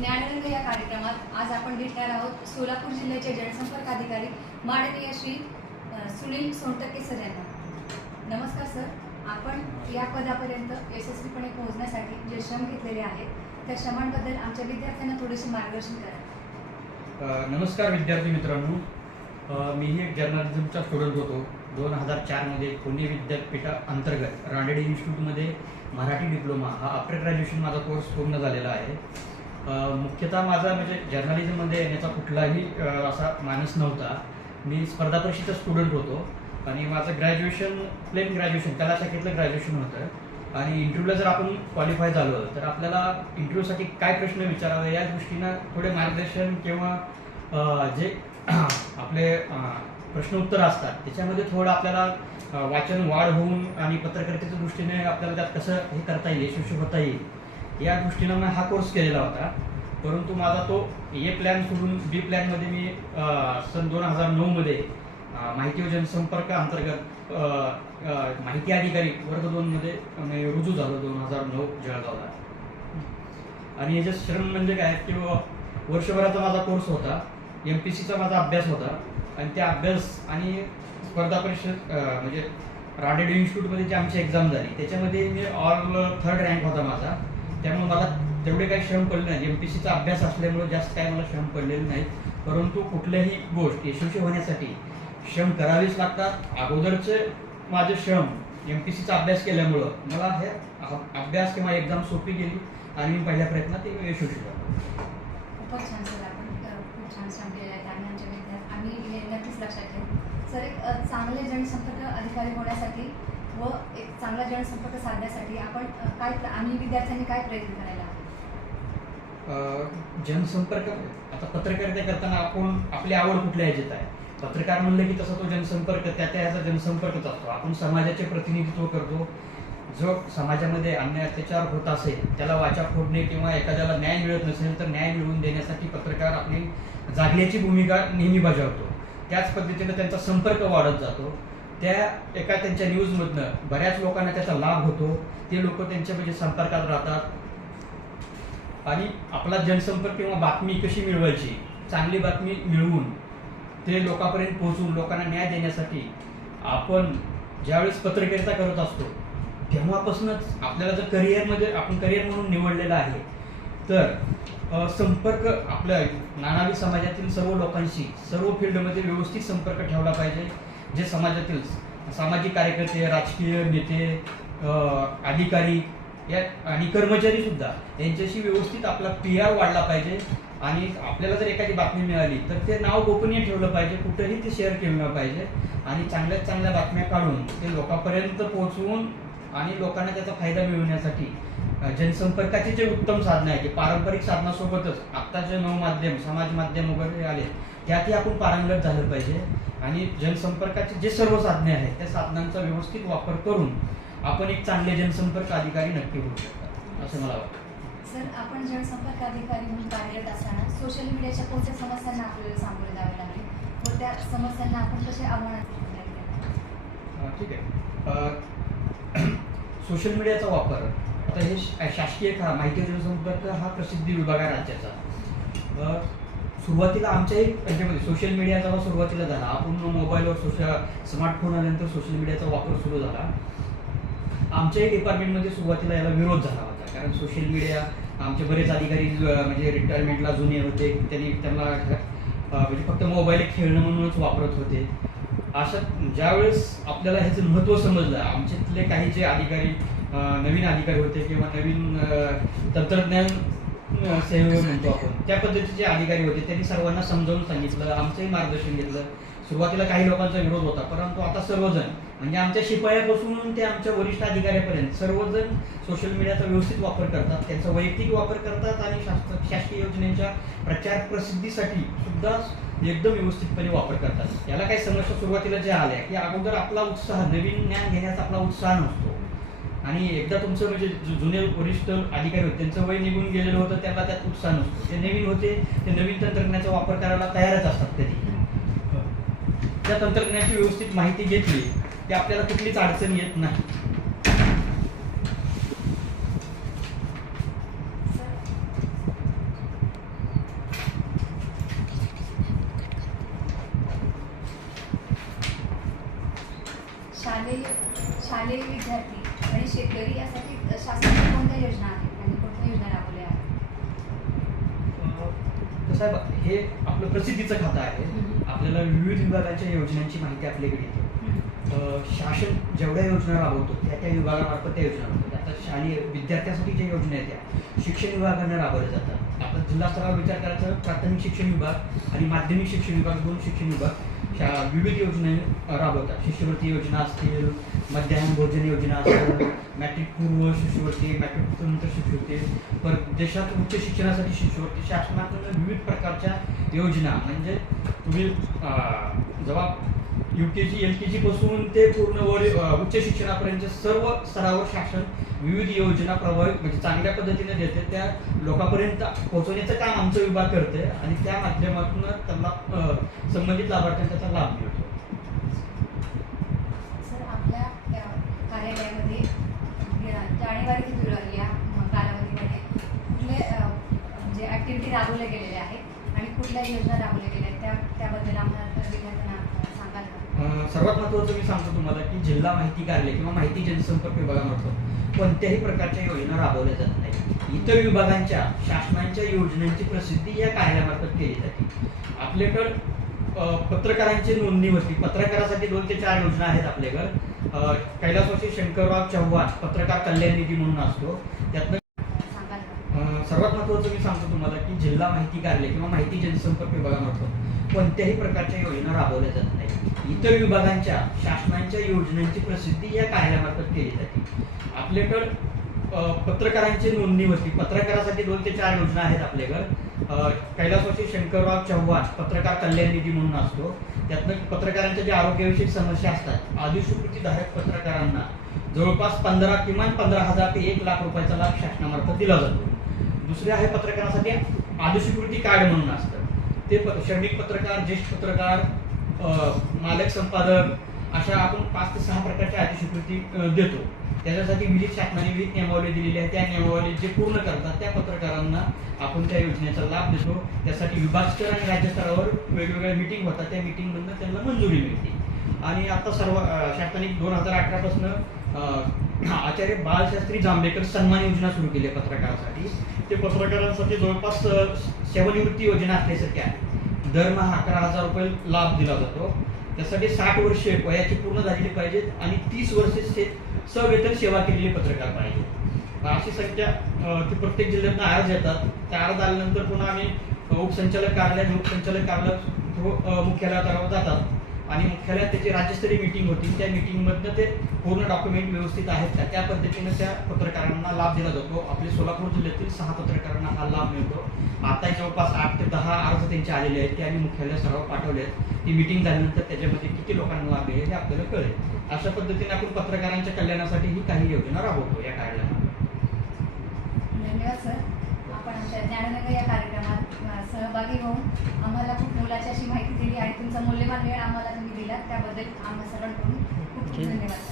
ज्ञानरंग या कार्यक्रमात आज आपण भेटणार आहोत सोलापूर जिल्ह्याचे जनसंपर्क अधिकारी माननीय श्री सुनील सोनटक्के सर यांना. नमस्कार सर, आपण या पदापर्यंत यशस्वीपणे पोहोचण्यासाठी जे श्रम घेतलेले आहेत त्या श्रमांबद्दल आमच्या विद्यार्थ्यांना थोडेसे मार्गदर्शन करा. नमस्कार विद्यार्थी मित्रांनो, मी एक जर्नलिझमचा स्टुडंट होतो. 2004 पुणे विद्यापीठाअंतर्गत रानडे इन्स्टिट्यूटमध्ये मराठी डिप्लोमा हा आफ्टर ग्रॅज्युएशन माझा कोर्स पूर्ण झालेला आहे. मुख्यतः माझा म्हणजे जर्नलिझममध्ये येण्याचा कुठलाही असा मानस नव्हता. मी स्पर्धा परीक्षेचा स्टुडंट होतो आणि माझं ग्रॅज्युएशन प्लेन ग्रॅज्युएशन कला शाखेतलं ग्रॅज्युएशन होतं. आणि इंटरव्ह्यूला जर आपण क्वालिफाय झालो तर आपल्याला इंटरव्ह्यूसाठी काय प्रश्न विचारावे या दृष्टीनं थोडे मार्गदर्शन किंवा जे आपले प्रश्न उत्तर असतात त्याच्यामध्ये थोडं आपल्याला वाचन वाढ होऊन आणि पत्रकारितेच्या दृष्टीने आपल्याला त्यात कसं हे करता येईल, यशस्वी होता येईल या दृष्टीनं मी हा कोर्स केलेला होता. परंतु माझा तो ए प्लॅन सोडून बी प्लॅनमध्ये मी सन 2009 माहिती व जनसंपर्क अंतर्गत माहिती अधिकारी वर्ग 2 मी रुजू झालो 2009 जळगावला. आणि याचे श्रम म्हणजे काय की वर्षभराचा माझा कोर्स होता, MPSCचा माझा अभ्यास होता. आणि त्या अभ्यास आणि स्पर्धा परीक्षा म्हणजे रानडे इन्स्टिट्यूटमध्ये जी आमची एक्झाम झाली त्याच्यामध्ये मी ऑल 3rd रँक होता माझा. त्यामुळे मला तेवढे काही श्रम पडले नाही. MPSCचा अभ्यास असल्यामुळे जास्त काही मला श्रम पडलेले नाहीत. परंतु कुठल्याही गोष्ट यशस्वी होण्यासाठी श्रम करावेच लागतात. अगोदरचे माझे श्रम MPSCचा अभ्यास केल्यामुळं मला हे अभ्यास किंवा एक्झाम सोपी गेली आणि मी पहिल्या प्रयत्नात यशस्वी झालो. खूपच छान सर, आपण खूप छान सांगितलेलं आहे आणि आमच्या विद्यार्थी आम्ही हे नक्कीच लक्षात ठेवू. सर, एक चांगले जनसंपर्क अधिकारी होण्यासाठी व एक चांगला जनसंपर्क साधण्यासाठी आपण आम्ही विद्यार्थ्यांनी काय प्रयत्न करायला हवे? जनसंपर्क आता पत्रकारिता करताना आपण आपली आवड कुठल्या ह्याच्यात आहे. पत्रकार म्हणलं की तसा तो जनसंपर्क त्या ह्याचा जनसंपर्कच असतो. आपण समाजाचे प्रतिनिधित्व करतो. जो समाजामध्ये अन्याय अत्याचार होत असेल त्याला वाचा फोडणे किंवा एखाद्याला न्याय मिळत नसेल तर न्याय मिळवून देण्यासाठी पत्रकार आपली जागण्याची भूमिका नेहमी बजावतो. त्याच पद्धतीनं त्यांचा संपर्क वाढत जातो. त्या एका त्यांच्या न्यूजमधनं बऱ्याच लोकांना त्याचा लाभ होतो. ते लोक त्यांच्या म्हणजे संपर्कात राहतात. आणि आपला जनसंपर्क किंवा बातमी कशी मिळवायची, चांगली बातमी मिळवून ते लोकांपर्यंत पोहोचून लोकांना न्याय देण्यासाठी आपण ज्यावेळेस पत्रकारिता करत असतो तेव्हापासूनच आपल्याला जर आपण करिअर म्हणून निवडलेलं आहे तर संपर्क आपल्या नानावी समाजातील सर्व लोकांशी सर्व फील्डमध्ये व्यवस्थित संपर्क ठेवला पाहिजे. जे समाजातील सामाजिक कार्यकर्ते, राजकीय नेते, अधिकारी या आणि कर्मचारी सुद्धा यांच्याशी व्यवस्थित आपला PR वाढला पाहिजे. आणि आपल्याला जर एखादी बातमी मिळाली तर ते नाव गोपनीय ठेवलं पाहिजे, कुठेही ते शेअर केलं पाहिजे. आणि चांगल्यात चांगल्या बातम्या काढून ते लोकांपर्यंत पोहोचवून आणि लोकांना त्याचा फायदा मिळवण्यासाठी जनसंपर्काचे जे उत्तम साधनं आहे की पारंपरिक साधनासोबतच आत्ता जे नवमाध्यम समाज माध्यम वगैरे आले त्यातही आपण पारंगत झालं पाहिजे. आणि जनसंपर्काचे जे सर्व साधने आहेत त्या साधनांचा व्यवस्थित वापर करून आपण एक चांगले जनसंपर्क अधिकारी नक्की होऊ शकतात असं मला वाटतं. सर, आपण जनसंपर्क अधिकारी म्हणून कार्यरत असताना सोशल मीडियाच्या कोणत्या समस्यांना आपल्याला सामोरे जावे लागेल व त्या समस्यांना आपण कसे आव्हानात्मक ठीक आहे. सोशल मीडियाचा वापर आता हे शासकीय माहिती जनसंपर्क हा प्रसिद्धी विभाग आहे राज्याचा. सुरुवातीला आमच्याही राज्यामध्ये सोशल मीडिया जेव्हा सुरुवातीला झाला, आपण मोबाईलवर स्मार्टफोन आल्यानंतर सोशल मीडियाचा वापर सुरू झाला. आमच्याही डिपार्टमेंटमध्ये सुरुवातीला याला विरोध झाला होता. कारण सोशल मीडिया आमचे बरेच अधिकारी म्हणजे रिटायरमेंटला जुने होते, त्यांना म्हणजे फक्त मोबाईल खेळणं म्हणूनच वापरत होते. असं ज्यावेळेस आपल्याला ह्याचं महत्त्व समजलं, आमच्यातले काही जे अधिकारी नवीन अधिकारी होते किंवा नवीन तंत्रज्ञान सेवेवर म्हणतो आपण त्या पद्धतीचे अधिकारी होते, त्यांनी सर्वांना समजावून सांगितलं, आमचंही मार्गदर्शन घेतलं. सुरुवातीला काही लोकांचा विरोध होता, परंतु आता सर्वजण म्हणजे आमच्या शिपायापासून ते आमच्या वरिष्ठ अधिकाऱ्यापर्यंत सर्वजण सोशल मीडियाचा व्यवस्थित वापर करतात, त्यांचा वैयक्तिक वापर करतात आणि शासकीय योजनेच्या प्रचार प्रसिद्धीसाठी सुद्धा एकदम व्यवस्थितपणे वापर करतात. याला काही समस्या सुरुवातीला ज्या आल्या की अगोदर आपला उत्साह नवीन ज्ञान घेण्याचा आपला उत्साह नसतो आणि एकदा तुमचं म्हणजे जुने वरिष्ठ अधिकारी होते त्यांचं वय निघून गेलेलं होतं, त्याला त्यात उत्साह नसतो. ते नवीन होते, ते नवीन तंत्रज्ञानाचा वापर करायला तयारच असतात. कधी त्या तंत्रज्ञानाची व्यवस्थित माहिती घेतली की आपल्याला कुठलीच अडचण येत नाही. शालेय विद्यार्थी आणि शेतकरी यासाठी शासनाच्या कोणत्या योजना आहेत आणि कोणत्या योजना राबवल्या आहेत? कसं आहे हे आपलं प्रसिद्धीचं खातं आहे. आपल्याला विविध विभागांच्या योजनांची माहिती आपल्याकडे येते. शासन जेवढ्या योजना राबवतो त्या विभागामार्फत त्या योजना राबवतात. आता शालेय विद्यार्थ्यांसाठी ज्या योजना आहेत त्या शिक्षण विभागाने राबवल्या जातात. आता जिल्हा स्तरावर विचार करायचा प्राथमिक शिक्षण विभाग आणि माध्यमिक शिक्षण विभाग, दोन शिक्षण विभाग विविध योजना राबवतात. शिष्यवृत्ती योजना असतील, मध्याह्न भोजन योजना असतील, मॅट्रिक पूर्व शिष्यवृत्ती, मॅट्रिक नंतर शिष्यवृत्ती, परत देशात उच्च शिक्षणासाठी शिष्यवृत्ती, शासनाकडून विविध प्रकारच्या योजना. म्हणजे तुम्ही जेव्हा UKG LKG पासून ते पूर्ण उच्च शिक्षणापर्यंत सर्व स्तरावर शासन विविध योजना प्रभावित म्हणजे चांगल्या पद्धतीने देते. त्या लोकांपर्यंत पोहोचवण्याचं काम आमचा विभाग करते आणि त्या माध्यमातून त्यांना संबंधित लाभार्थ्यांना त्याचा लाभ मिळतो. सर, आपल्या कार्यालयामध्ये जानेवारी ते फेब्रुवारी या कालावधीमध्ये कुठले म्हणजे ॲक्टिव्हिटी राबवल्या गेलेल्या आहेत आणि कुठल्या योजना राबवल्या गेल्या आहेत त्याबद्दल आम्हाला विद्यार्थ्यांना सांगाल का? सर्वात महत्त्वाचं मी सांगतो तुम्हाला की जिल्हा माहिती कार्यालय किंवा माहिती जनसंपर्क विभागामार्फत कोणत्याही प्रकारच्या योजना राबवल्या जात नाही. इतर विभागांच्या शासनाच्या योजनांची प्रसिद्धी या कार्यालयामार्फत केली जाते. आपल्याकडं पत्रकारांची नोंदणी होती. पत्रकारासाठी 2 ते 4 योजना आहेत आपल्याकडं. कैलासवासी शंकरराव चव्हाण पत्रकार कल्याण निधी म्हणून असतो. त्यातनं सर्वात महत्त्वाचं मी सांगतो तुम्हाला की जिल्हा माहिती कार्यालय किंवा माहिती जनसंपर्क विभागामार्फत कोणत्याही प्रकारच्या योजना राबवल्या जात नाही. इतर विभागांच्या शासनाच्या योजनांची प्रसिद्धी या कार्यालयामार्फत केली जाते. आपल्याकडं पत्रकारांची नोंदणी होती. पत्रकारासाठी 2 ते 4 योजना आहेत आपल्याकडं. कैलासवासी शंकरराव चव्हाण पत्रकार कल्याण निधी म्हणून असतो. त्यातनं पत्रकारांच्या ज्या आरोग्यविषयक समस्या असतात अधिस्वीकृतीधारक पत्रकारांना जवळपास किमान 15,000 ते 1 लाख रुपयाचा लाभ शासनामार्फत दिला जातो. दुसरे आहे पत्रकारांसाठी अधिस्वीकृती कार्ड म्हणून असतं. ते श्रमिक पत्रकार, ज्येष्ठ पत्रकार, मालक संपादक अशा आपण 5 ते 6 प्रकारच्या अधिस्वीकृती देतो. त्याच्यासाठी विविध शासनाने विविध नियमावली दिलेली आहे. त्या नियमावली जे पूर्ण करतात त्या पत्रकारांना आपण त्या योजनेचा लाभ देतो. त्यासाठी विभागस्तर आणि राज्य स्तरावर वेगवेगळ्या मीटिंग होतात. त्या मीटिंगमधून त्यांना मंजुरी मिळते. आणि आता सर्व शासनाने 2018 पासून आचार्य बाळशास्त्री जांभेकर सन्मान योजना सुरू केली आहे पत्रकारांसाठी. ते पत्रकारांसाठी जवळपास सेवानिवृत्ती योजना असल्यासारखी आहे. दरमहा 11,000 रुपये लाभ दिला जातो. त्यासाठी 60 वर्षे वयाची पूर्ण झालेली पाहिजेत आणि 30 वर्षे सवेतन सेवा केलेले पत्रकार पाहिजे. अशी संख्या ती प्रत्येक जिल्ह्यातून अर्ज येतात. त्या अर्ज आल्यानंतर पुन्हा आम्ही उपसंचालक कार्यालयात मुख्यालयात जातात आणि मुख्यालयात त्याची राज्यस्तरीय मीटिंग होती. त्या मीटिंगमधनं ते पूर्ण डॉक्युमेंट व्यवस्थित आहेत का त्या पद्धतीने त्या पत्रकारांना लाभ दिला जातो. आपले सोलापूर जिल्ह्यातील 6 पत्रकारांना हा लाभ मिळतो. आता जवळपास 8 ते 10 अर्ज त्यांचे आलेले आहेत. ते आम्ही मुख्यालय सर्व पाठवले आहेत. ती मीटिंग झाल्यानंतर त्याच्यामध्ये किती लोकांना लाभ मिळेल हे आपल्याला कळेल. अशा पद्धतीने आपण पत्रकारांच्या कल्याणासाठी ही काही योजना राबवतो या कार्यालयामध्ये. धन्यवाद सर. आपण आमच्या ज्ञाननगर या कार्यक्रमात सहभागी होऊन आम्हाला खूप मोलाची अशी माहिती दिली आणि तुमचा मूल्यवान वेळ आम्हाला तुम्ही दिला त्याबद्दल आम्हा सर्वांकडून खूप खूप धन्यवाद.